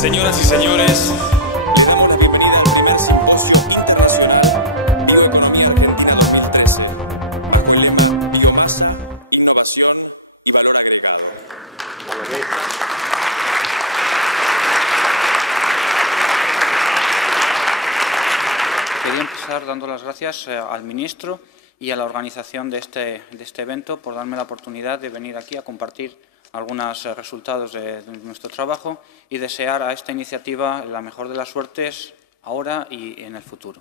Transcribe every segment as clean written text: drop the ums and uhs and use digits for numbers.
Señoras y señores, le damos la bienvenida al primer simposio internacional Bioeconomía Argentina 2013, bajo el lema Biomasa, Innovación y Valor Agregado. Quería empezar dando las gracias al ministro y a la organización de este evento por darme la oportunidad de venir aquí a compartir algunos resultados de nuestro trabajo y desear a esta iniciativa la mejor de las suertes ahora y en el futuro.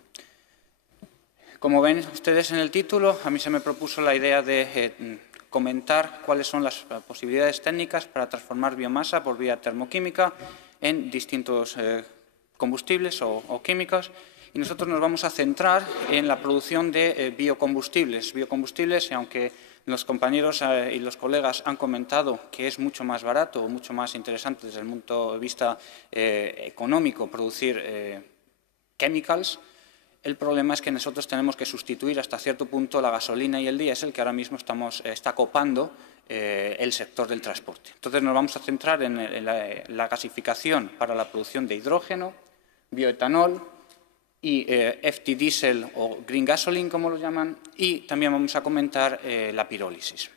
Como ven ustedes en el título, a mí se me propuso la idea de comentar cuáles son las posibilidades técnicas para transformar biomasa por vía termoquímica en distintos combustibles o químicos. Y nosotros nos vamos a centrar en la producción de biocombustibles. Biocombustibles, y aunque los compañeros y los colegas han comentado que es mucho más barato o mucho más interesante desde el punto de vista económico producir chemicals, el problema es que nosotros tenemos que sustituir hasta cierto punto la gasolina y el diésel, que ahora mismo está copando el sector del transporte. Entonces nos vamos a centrar en la gasificación para la producción de hidrógeno, bioetanol y FT-Diesel o Green Gasoline, como lo llaman, y también vamos a comentar la pirólisis.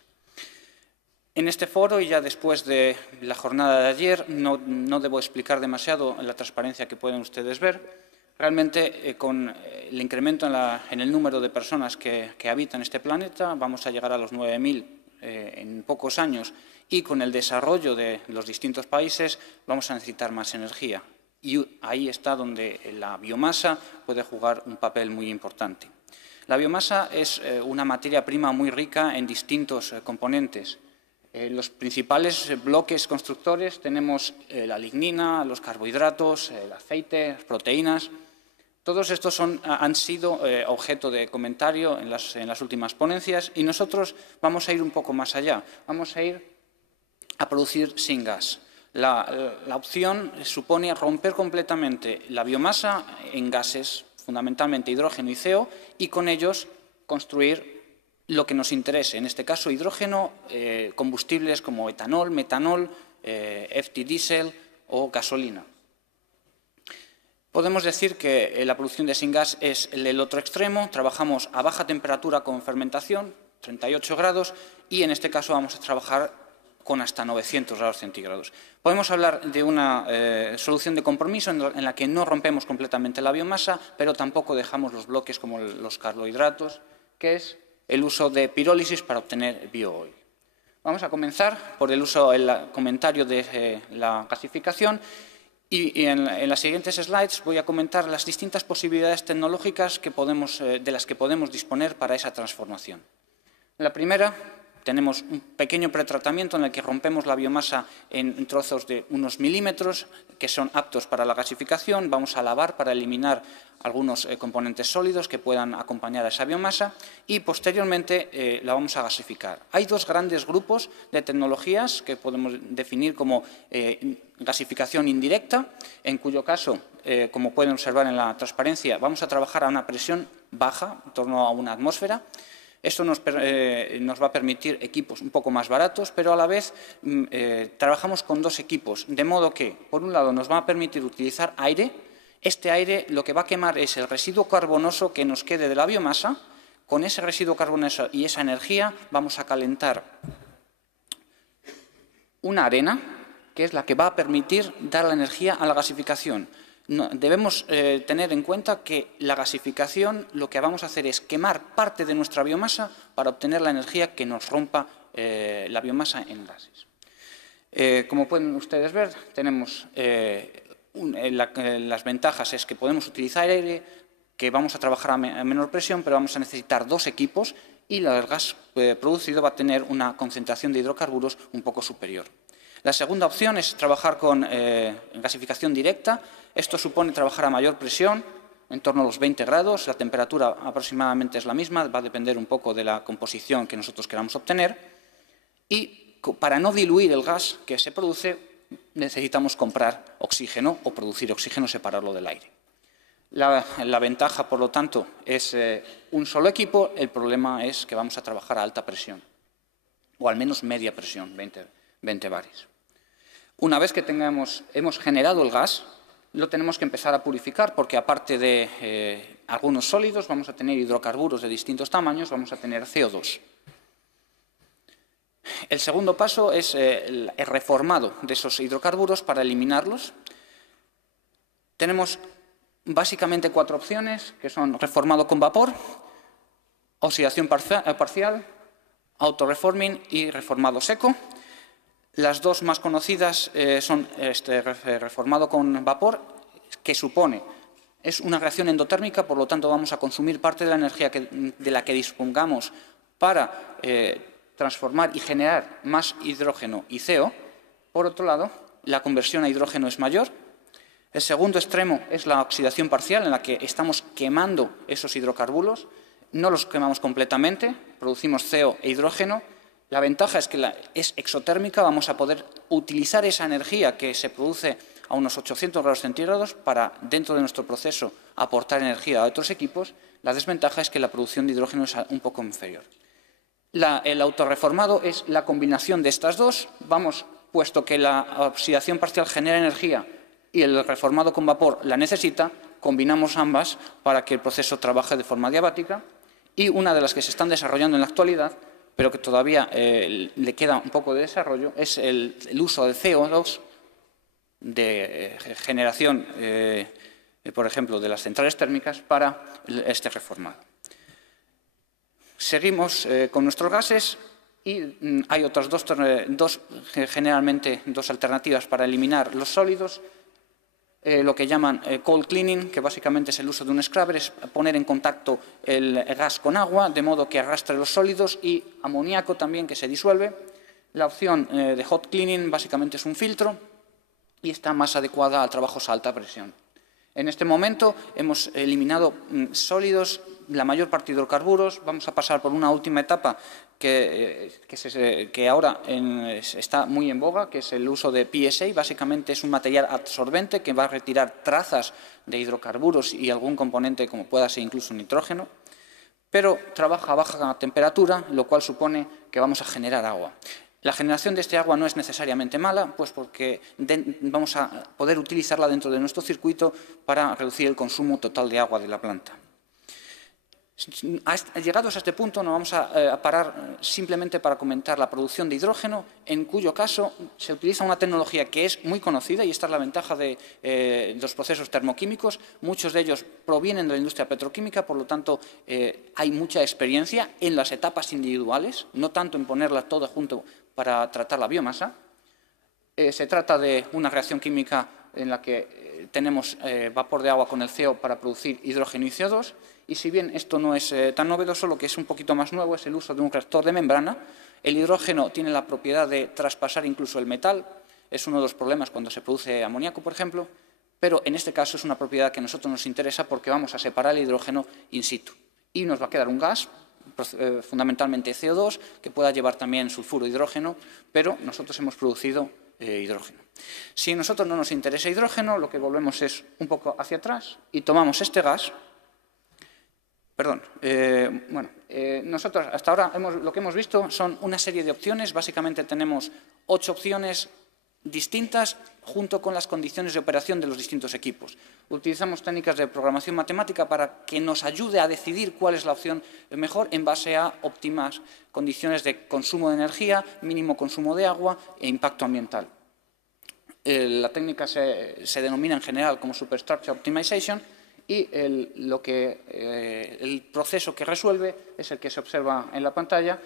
En este foro, y ya después de la jornada de ayer, no debo explicar demasiado la transparencia que pueden ustedes ver. Realmente, con el incremento en el número de personas que habitan este planeta, vamos a llegar a los 9.000 en pocos años, y con el desarrollo de los distintos países vamos a necesitar más energía. Y ahí está donde la biomasa puede jugar un papel muy importante. La biomasa es una materia prima muy rica en distintos componentes. Los principales bloques constructores tenemos la lignina, los carbohidratos, el aceite, las proteínas. Todos estos han sido objeto de comentario en las últimas ponencias y nosotros vamos a ir un poco más allá. Vamos a ir a producir sin gas. La opción supone romper completamente la biomasa en gases, fundamentalmente hidrógeno y CO, y con ellos construir lo que nos interese, en este caso hidrógeno, combustibles como etanol, metanol, FT-Diesel o gasolina. Podemos decir que la producción de syngas es el otro extremo. Trabajamos a baja temperatura con fermentación, 38 grados, y en este caso vamos a trabajar con hasta 900 grados centígrados. Podemos hablar de una solución de compromiso en la que no rompemos completamente la biomasa, pero tampoco dejamos los bloques como los carbohidratos, que es el uso de pirólisis para obtener biooil. Vamos a comenzar por el comentario de la gasificación y en las siguientes slides voy a comentar las distintas posibilidades tecnológicas de las que podemos disponer para esa transformación. La primera, tenemos un pequeño pretratamiento en el que rompemos la biomasa en trozos de unos milímetros que son aptos para la gasificación. Vamos a lavar para eliminar algunos componentes sólidos que puedan acompañar a esa biomasa y posteriormente la vamos a gasificar. Hay dos grandes grupos de tecnologías que podemos definir como gasificación indirecta, en cuyo caso, como pueden observar en la transparencia, vamos a trabajar a una presión baja, en torno a una atmósfera. Esto nos va a permitir equipos un poco más baratos, pero a la vez trabajamos con dos equipos, de modo que, por un lado, nos va a permitir utilizar aire. Este aire lo que va a quemar es el residuo carbonoso que nos quede de la biomasa. Con ese residuo carbonoso y esa energía vamos a calentar una arena, que es la que va a permitir dar la energía a la gasificación. Debemos tener en cuenta que la gasificación lo que vamos a hacer es quemar parte de nuestra biomasa para obtener la energía que nos rompa la biomasa en gases. Como pueden ustedes ver, tenemos las ventajas es que podemos utilizar aire, que vamos a trabajar a menor presión, pero vamos a necesitar dos equipos y el gas producido va a tener una concentración de hidrocarburos un poco superior. La segunda opción es trabajar con gasificación directa. Esto supone trabajar a mayor presión, en torno a los 20 grados. La temperatura aproximadamente es la misma, va a depender un poco de la composición que nosotros queramos obtener. Y para no diluir el gas que se produce, necesitamos comprar oxígeno o producir oxígeno, separarlo del aire. La ventaja, por lo tanto, es un solo equipo. El problema es que vamos a trabajar a alta presión, o al menos media presión, 20 bares. Una vez que hemos generado el gas, lo tenemos que empezar a purificar porque aparte de algunos sólidos vamos a tener hidrocarburos de distintos tamaños, vamos a tener CO2. El segundo paso es el reformado de esos hidrocarburos para eliminarlos. Tenemos básicamente 4 opciones, que son reformado con vapor, oxidación parcial, autorreforming y reformado seco. Las dos más conocidas son reformado con vapor, que es una reacción endotérmica, por lo tanto vamos a consumir parte de la energía de la que dispongamos para transformar y generar más hidrógeno y CO. Por otro lado, la conversión a hidrógeno es mayor. El segundo extremo es la oxidación parcial, en la que estamos quemando esos hidrocarburos. No los quemamos completamente, producimos CO e hidrógeno. La ventaja es que es exotérmica, vamos a poder utilizar esa energía que se produce a unos 800 grados centígrados para, dentro de nuestro proceso, aportar energía a otros equipos. La desventaja es que la producción de hidrógeno es un poco inferior. El autorreformado es la combinación de estas dos. Puesto que la oxidación parcial genera energía y el reformado con vapor la necesita, combinamos ambas para que el proceso trabaje de forma diabática. Y una de las que se están desarrollando en la actualidad, pero que todavía le queda un poco de desarrollo, es el uso de CO2 de generación, por ejemplo, de las centrales térmicas para este reformado. Seguimos con nuestros gases y hay otras generalmente dos alternativas para eliminar los sólidos. Lo que llaman cold cleaning, que básicamente es el uso de un scrubber, es poner en contacto el gas con agua, de modo que arrastre los sólidos, y amoníaco también, que se disuelve. La opción de hot cleaning básicamente es un filtro y está más adecuada a trabajos a alta presión. En este momento hemos eliminado sólidos, la mayor parte de hidrocarburos. Vamos a pasar por una última etapa que ahora está muy en boga, que es el uso de PSA. Básicamente es un material absorbente que va a retirar trazas de hidrocarburos y algún componente, como pueda ser incluso nitrógeno, pero trabaja a baja temperatura, lo cual supone que vamos a generar agua. La generación de este agua no es necesariamente mala, pues porque vamos a poder utilizarla dentro de nuestro circuito para reducir el consumo total de agua de la planta. Llegados a este punto, nos vamos a parar simplemente para comentar la producción de hidrógeno, en cuyo caso se utiliza una tecnología que es muy conocida, y esta es la ventaja de los procesos termoquímicos. Muchos de ellos provienen de la industria petroquímica, por lo tanto hay mucha experiencia en las etapas individuales, no tanto en ponerla toda junto para tratar la biomasa. Se trata de una reacción química en la que tenemos vapor de agua con el CO para producir hidrógeno y CO2, y si bien esto no es tan novedoso, lo que es un poquito más nuevo es el uso de un reactor de membrana. El hidrógeno tiene la propiedad de traspasar incluso el metal, es uno de los problemas cuando se produce amoníaco, por ejemplo, pero en este caso es una propiedad que a nosotros nos interesa porque vamos a separar el hidrógeno in situ y nos va a quedar un gas, fundamentalmente CO2, que pueda llevar también sulfuro de hidrógeno, pero nosotros hemos producido hidrógeno. Si a nosotros no nos interesa hidrógeno, lo que volvemos es un poco hacia atrás y tomamos este gas. Nosotros hasta ahora lo que hemos visto son una serie de opciones. Básicamente tenemos 8 opciones distintas junto con las condiciones de operación de los distintos equipos. Utilizamos técnicas de programación matemática para que nos ayude a decidir cuál es la opción mejor en base a óptimas condiciones de consumo de energía, mínimo consumo de agua e impacto ambiental. La técnica se denomina en general como Superstructure Optimization, y el proceso que resuelve es el que se observa en la pantalla: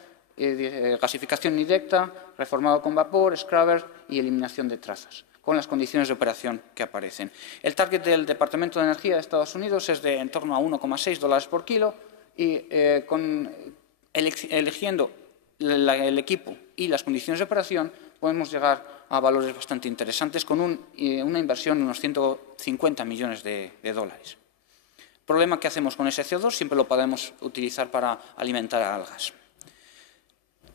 gasificación indirecta, reformado con vapor, scrubber y eliminación de trazas, con las condiciones de operación que aparecen. El target del Departamento de Energía de Estados Unidos es de en torno a $1,6 por kilo, y eligiendo el equipo y las condiciones de operación podemos llegar a valores bastante interesantes con una inversión de unos 150 millones de dólares. El problema que hacemos con ese CO2 siempre lo podemos utilizar para alimentar a algas.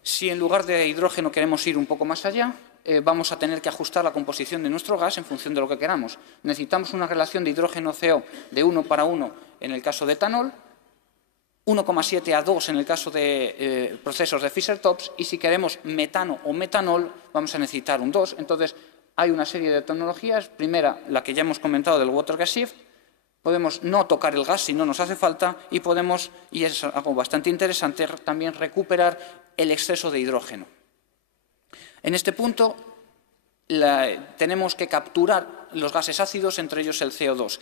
Si en lugar de hidrógeno queremos ir un poco más allá, vamos a tener que ajustar la composición de nuestro gas en función de lo que queramos. Necesitamos una relación de hidrógeno-CO de 1:1 en el caso de etanol, 1,7 a 2 en el caso de procesos de Fischer-Tropsch, y si queremos metano o metanol vamos a necesitar un 2. Entonces, hay una serie de tecnologías. Primera, la que ya hemos comentado del Water Gas Shift. Podemos no tocar el gas si no nos hace falta y podemos, y es algo bastante interesante, también recuperar el exceso de hidrógeno. En este punto tenemos que capturar los gases ácidos, entre ellos el CO2.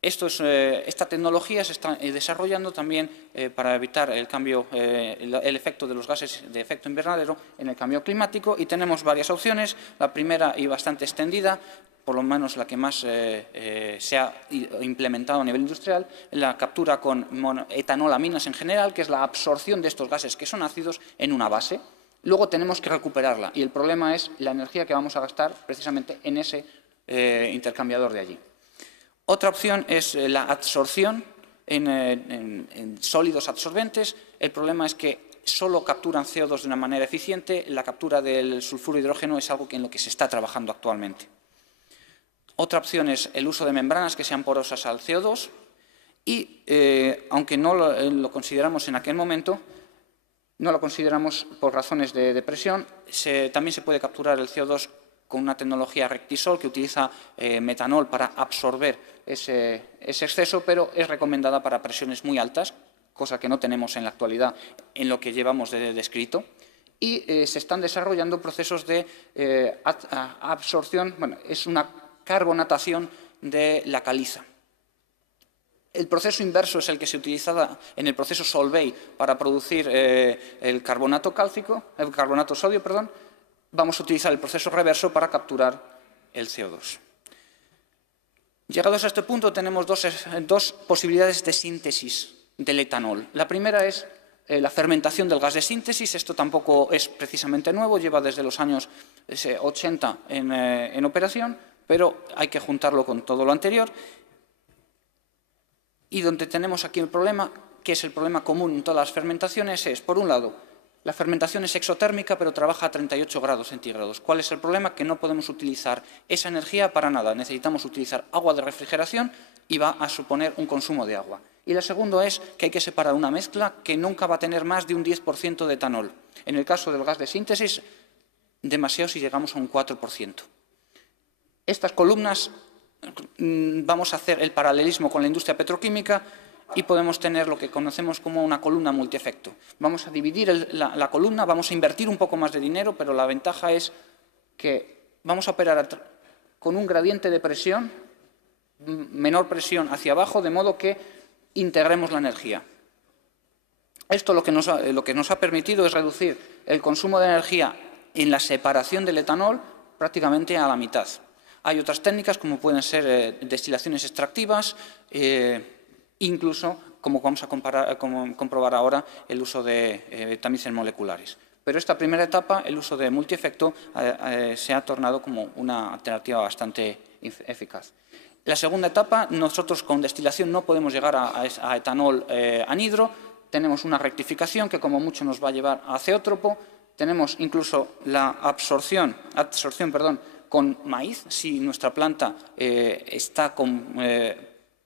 Esta tecnología se está desarrollando también para evitar el efecto de los gases de efecto invernadero en el cambio climático, y tenemos varias opciones. La primera, y bastante extendida, por lo menos la que más se ha implementado a nivel industrial, la captura con etanolaminas en general, que es la absorción de estos gases que son ácidos en una base. Luego tenemos que recuperarla, y el problema es la energía que vamos a gastar precisamente en ese intercambiador de allí. Otra opción es la absorción en sólidos absorbentes. El problema es que solo capturan CO2 de una manera eficiente. La captura del sulfuro de hidrógeno es algo en lo que se está trabajando actualmente. Otra opción es el uso de membranas que sean porosas al CO2 y, aunque no lo consideramos en aquel momento, no lo consideramos por razones de presión, también se puede capturar el CO2 con una tecnología Rectisol que utiliza metanol para absorber ese exceso, pero es recomendada para presiones muy altas, cosa que no tenemos en la actualidad en lo que llevamos descrito. Y se están desarrollando procesos de absorción, bueno, es una carbonatación de la caliza. El proceso inverso es el que se utilizaba en el proceso Solvay para producir el carbonato sodio, perdón. Vamos a utilizar el proceso reverso para capturar el CO2. Llegados a este punto, tenemos dos posibilidades de síntesis del etanol. La primera es la fermentación del gas de síntesis. Esto tampoco es precisamente nuevo, lleva desde los años 80 en operación, pero hay que juntarlo con todo lo anterior. Y donde tenemos aquí el problema, que es el problema común en todas las fermentaciones, es, por un lado, la fermentación es exotérmica, pero trabaja a 38 grados centígrados. ¿Cuál es el problema? Que no podemos utilizar esa energía para nada. Necesitamos utilizar agua de refrigeración y va a suponer un consumo de agua. Y la segunda es que hay que separar una mezcla que nunca va a tener más de un 10% de etanol. En el caso del gas de síntesis, demasiado si llegamos a un 4%. Estas columnas, vamos a hacer el paralelismo con la industria petroquímica y podemos tener lo que conocemos como una columna multiefecto. Vamos a dividir la columna, vamos a invertir un poco más de dinero, pero la ventaja es que vamos a operar con un gradiente de presión, menor presión hacia abajo, de modo que integremos la energía. Esto lo que nos ha permitido es reducir el consumo de energía en la separación del etanol prácticamente a la mitad. Hay otras técnicas como pueden ser destilaciones extractivas, incluso, como vamos a comprobar ahora, el uso de tamices moleculares. Pero esta primera etapa, el uso de multiefecto, se ha tornado como una alternativa bastante eficaz. La segunda etapa, nosotros con destilación no podemos llegar a etanol anhidro. Tenemos una rectificación que como mucho nos va a llevar a aceótropo. Tenemos incluso la absorción con maíz, si nuestra planta está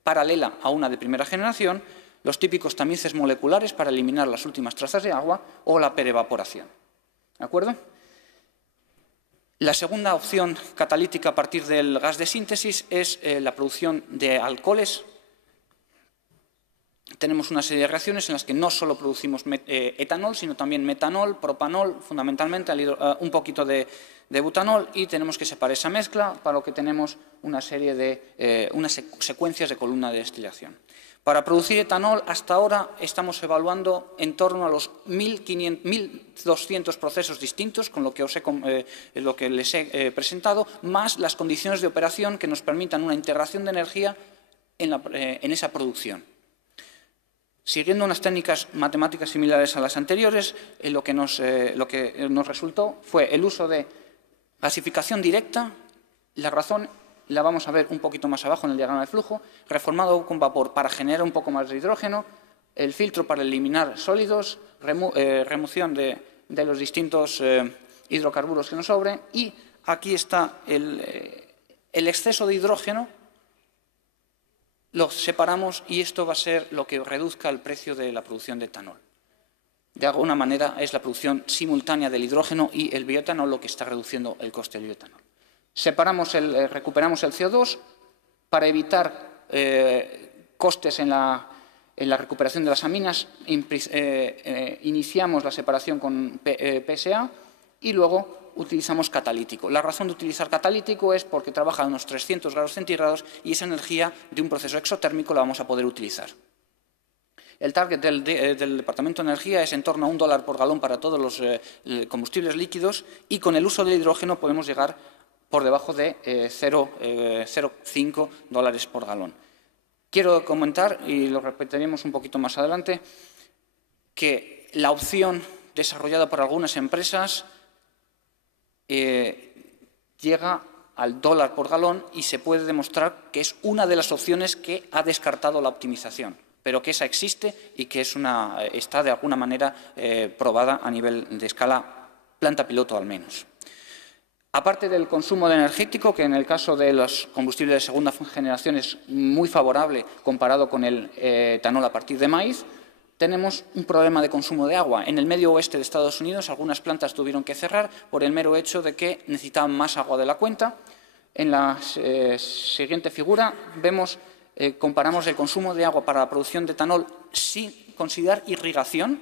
paralela a una de primera generación, los típicos tamices moleculares para eliminar las últimas trazas de agua o la perevaporación. ¿De acuerdo? La segunda opción catalítica a partir del gas de síntesis es la producción de alcoholes. Tenemos una serie de reacciones en las que no solo producimos etanol, sino también metanol, propanol, fundamentalmente un poquito de butanol, y tenemos que separar esa mezcla, para lo que tenemos una serie de secuencias de columna de destilación. Para producir etanol, hasta ahora estamos evaluando en torno a los 1.200 procesos distintos, con lo que les he presentado, más las condiciones de operación que nos permitan una integración de energía en esa producción. Siguiendo unas técnicas matemáticas similares a las anteriores, lo que nos resultó fue el uso de gasificación directa. La razón la vamos a ver un poquito más abajo en el diagrama de flujo, reformado con vapor para generar un poco más de hidrógeno, el filtro para eliminar sólidos, remoción de los distintos hidrocarburos que nos sobren, y aquí está el exceso de hidrógeno. Lo separamos y esto va a ser lo que reduzca el precio de la producción de etanol. De alguna manera es la producción simultánea del hidrógeno y el bioetanol lo que está reduciendo el coste del bioetanol. Recuperamos el CO2 para evitar costes en la recuperación de las aminas. Iniciamos la separación con PSA y luego utilizamos catalítico. La razón de utilizar catalítico es porque trabaja a unos 300 grados centígrados y esa energía de un proceso exotérmico la vamos a poder utilizar. El target del Departamento de Energía es en torno a $1 por galón para todos los combustibles líquidos y con el uso del hidrógeno podemos llegar por debajo de 0,5 dólares por galón. Quiero comentar, y lo repetiremos un poquito más adelante, que la opción desarrollada por algunas empresas llega al $1 por galón y se puede demostrar que es una de las opciones que ha descartado la optimización, pero que esa existe y que está de alguna manera probada a nivel de escala planta piloto al menos. Aparte del consumo energético, que en el caso de los combustibles de segunda generación es muy favorable comparado con el etanol a partir de maíz, tenemos un problema de consumo de agua. En el medio oeste de Estados Unidos algunas plantas tuvieron que cerrar por el mero hecho de que necesitaban más agua de la cuenta. En la siguiente figura comparamos el consumo de agua para la producción de etanol sin considerar irrigación,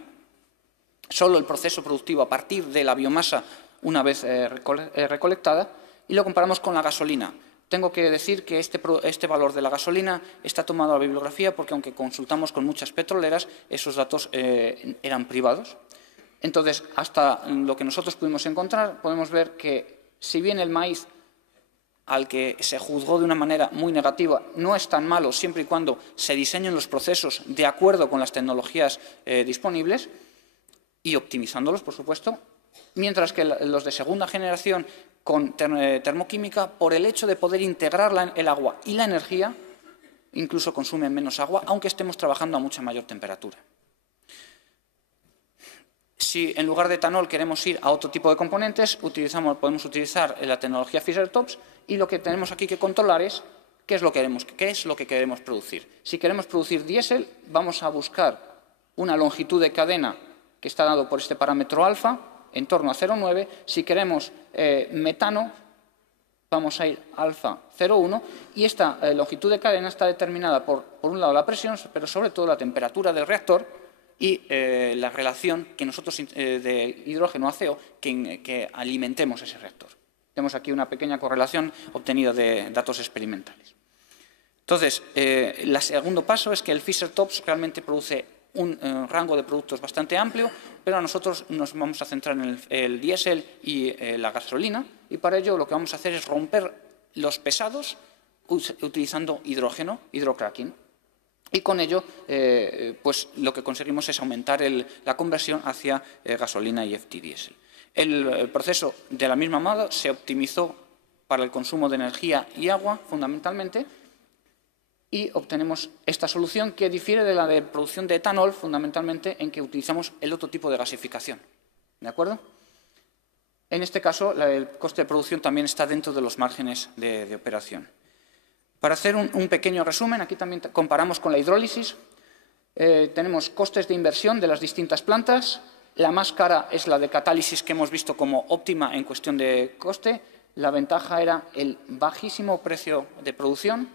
solo el proceso productivo a partir de la biomasa una vez recolectada, y lo comparamos con la gasolina. Tengo que decir que este valor de la gasolina está tomado a la bibliografía porque, aunque consultamos con muchas petroleras, esos datos eran privados. Entonces, hasta lo que nosotros pudimos encontrar, podemos ver que, si bien el maíz, al que se juzgó de una manera muy negativa, no es tan malo siempre y cuando se diseñen los procesos de acuerdo con las tecnologías disponibles y optimizándolos, por supuesto, mientras que los de segunda generación con termoquímica, por el hecho de poder integrar el agua y la energía, incluso consumen menos agua, aunque estemos trabajando a mucha mayor temperatura. Si en lugar de etanol queremos ir a otro tipo de componentes, podemos utilizar la tecnología Fischer-Tropsch, y lo que tenemos aquí que controlar es qué es lo que queremos producir. Si queremos producir diésel, vamos a buscar una longitud de cadena que está dado por este parámetro alfa, en torno a 0,9. Si queremos metano, vamos a ir alfa 0,1, y esta longitud de cadena está determinada por un lado la presión, pero sobre todo la temperatura del reactor y la relación que nosotros de hidrógeno a CO que alimentemos ese reactor. Tenemos aquí una pequeña correlación obtenida de datos experimentales. Entonces, el segundo paso es que el Fischer-Tropsch realmente produce un rango de productos bastante amplio, pero nosotros nos vamos a centrar en el diésel y la gasolina, y para ello lo que vamos a hacer es romper los pesados utilizando hidrógeno, hidrocracking. Y con ello, pues lo que conseguimos es aumentar la conversión hacia gasolina y FT-diésel. El proceso, de la misma modo, se optimizó para el consumo de energía y agua, fundamentalmente, y obtenemos esta solución que difiere de la de producción de etanol, fundamentalmente en que utilizamos el otro tipo de gasificación. ¿De acuerdo? En este caso, el coste de producción también está dentro de los márgenes de operación. Para hacer un pequeño resumen, aquí también comparamos con la hidrólisis. Tenemos costes de inversión de las distintas plantas. La más cara es la de catálisis, que hemos visto como óptima en cuestión de coste. La ventaja era el bajísimo precio de producción.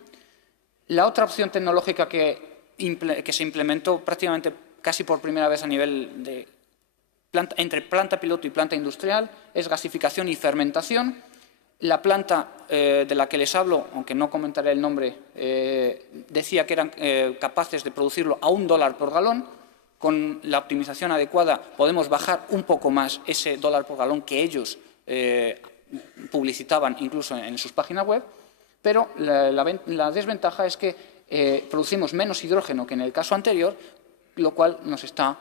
La otra opción tecnológica que se implementó prácticamente casi por primera vez a nivel de entre planta piloto y planta industrial es gasificación y fermentación. La planta de la que les hablo, aunque no comentaré el nombre, decía que eran capaces de producirlo a $1 por galón. Con la optimización adecuada podemos bajar un poco más ese $1 por galón que ellos publicitaban incluso en sus páginas web. Pero la desventaja es que producimos menos hidrógeno que en el caso anterior, lo cual nos está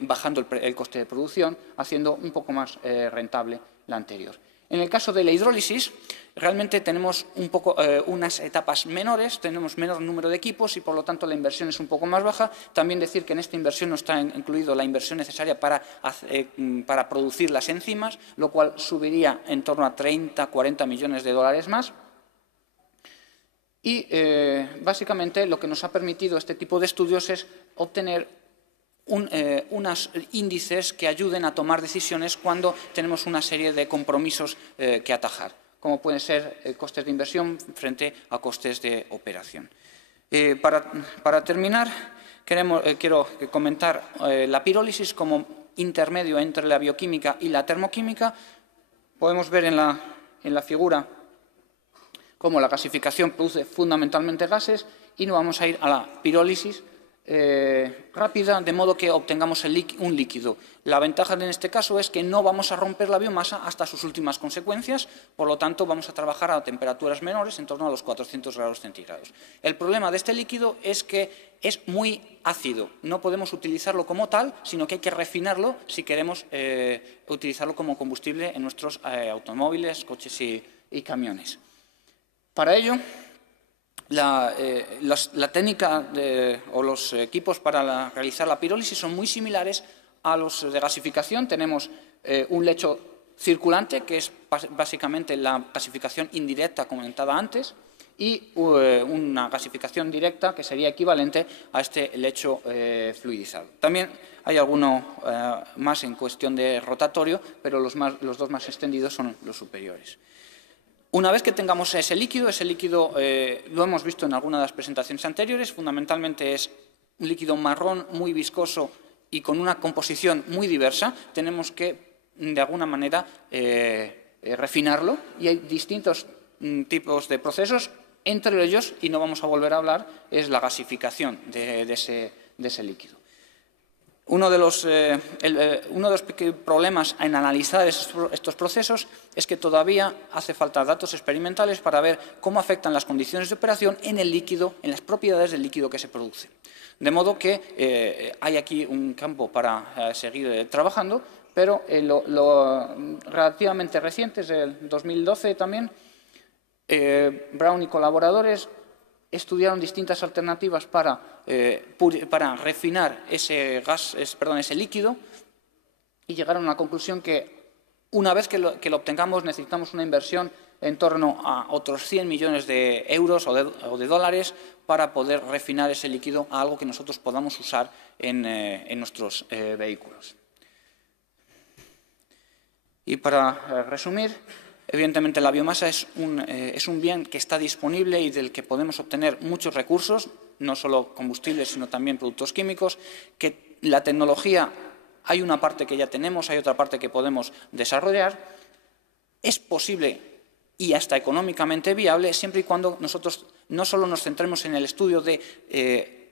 bajando el coste de producción, haciendo un poco más rentable la anterior. En el caso de la hidrólisis, realmente tenemos unas etapas menores, tenemos menor número de equipos y, por lo tanto, la inversión es un poco más baja. También decir que en esta inversión no está incluido la inversión necesaria para producir las enzimas, lo cual subiría en torno a 30–40 millones de dólares más. Y, básicamente, lo que nos ha permitido este tipo de estudios es obtener unos índices que ayuden a tomar decisiones cuando tenemos una serie de compromisos que atajar. como pueden ser costes de inversión frente a costes de operación. Para terminar, quiero comentar la pirólisis como intermedio entre la bioquímica y la termoquímica. Podemos ver en la figura cómo la gasificación produce fundamentalmente gases y nos vamos a ir a la pirólisis rápida, de modo que obtengamos un líquido. La ventaja en este caso es que no vamos a romper la biomasa hasta sus últimas consecuencias, por lo tanto vamos a trabajar a temperaturas menores, en torno a los 400 grados centígrados. El problema de este líquido es que es muy ácido, no podemos utilizarlo como tal, sino que hay que refinarlo si queremos utilizarlo como combustible en nuestros automóviles, coches y camiones. Para ello, la técnica o los equipos para realizar la pirólisis son muy similares a los de gasificación. Tenemos un lecho circulante, que es básicamente la gasificación indirecta comentada antes, y una gasificación directa, que sería equivalente a este lecho fluidizado. También hay alguno más en cuestión de rotatorio, pero los dos más extendidos son los superiores. Una vez que tengamos ese líquido lo hemos visto en alguna de las presentaciones anteriores, fundamentalmente es un líquido marrón muy viscoso y con una composición muy diversa. Tenemos que, de alguna manera, refinarlo, y hay distintos tipos de procesos, entre ellos, y no vamos a volver a hablar, es la gasificación de ese líquido. Uno de los problemas en analizar estos procesos es que todavía hace falta datos experimentales para ver cómo afectan las condiciones de operación en el líquido, en las propiedades del líquido que se produce. De modo que hay aquí un campo para seguir trabajando, pero lo relativamente reciente, es del 2012 también, Brown y colaboradores estudiaron distintas alternativas para refinar ese líquido, y llegaron a la conclusión que una vez que lo obtengamos necesitamos una inversión en torno a otros 100 millones de euros o de dólares para poder refinar ese líquido a algo que nosotros podamos usar en nuestros vehículos. Y para resumir, evidentemente la biomasa es un bien que está disponible y del que podemos obtener muchos recursos, no solo combustibles, sino también productos químicos, que la tecnología, hay una parte que ya tenemos, hay otra parte que podemos desarrollar. Es posible y hasta económicamente viable siempre y cuando nosotros no solo nos centremos en el estudio de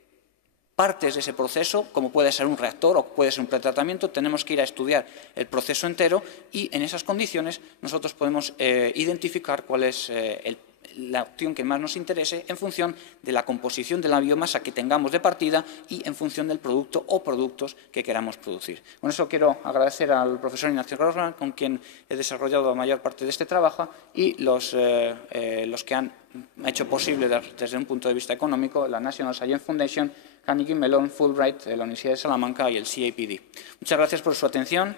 partes de ese proceso, como puede ser un reactor o puede ser un pretratamiento. Tenemos que ir a estudiar el proceso entero, y en esas condiciones nosotros podemos identificar cuál es la opción que más nos interese en función de la composición de la biomasa que tengamos de partida y en función del producto o productos que queramos producir. Con eso quiero agradecer al profesor Ignacio Grossman, con quien he desarrollado la mayor parte de este trabajo, y los que han hecho posible desde un punto de vista económico la National Science Foundation, Carnegie Mellon, Fulbright, la Universidad de Salamanca y el CAPD. Muchas gracias por su atención.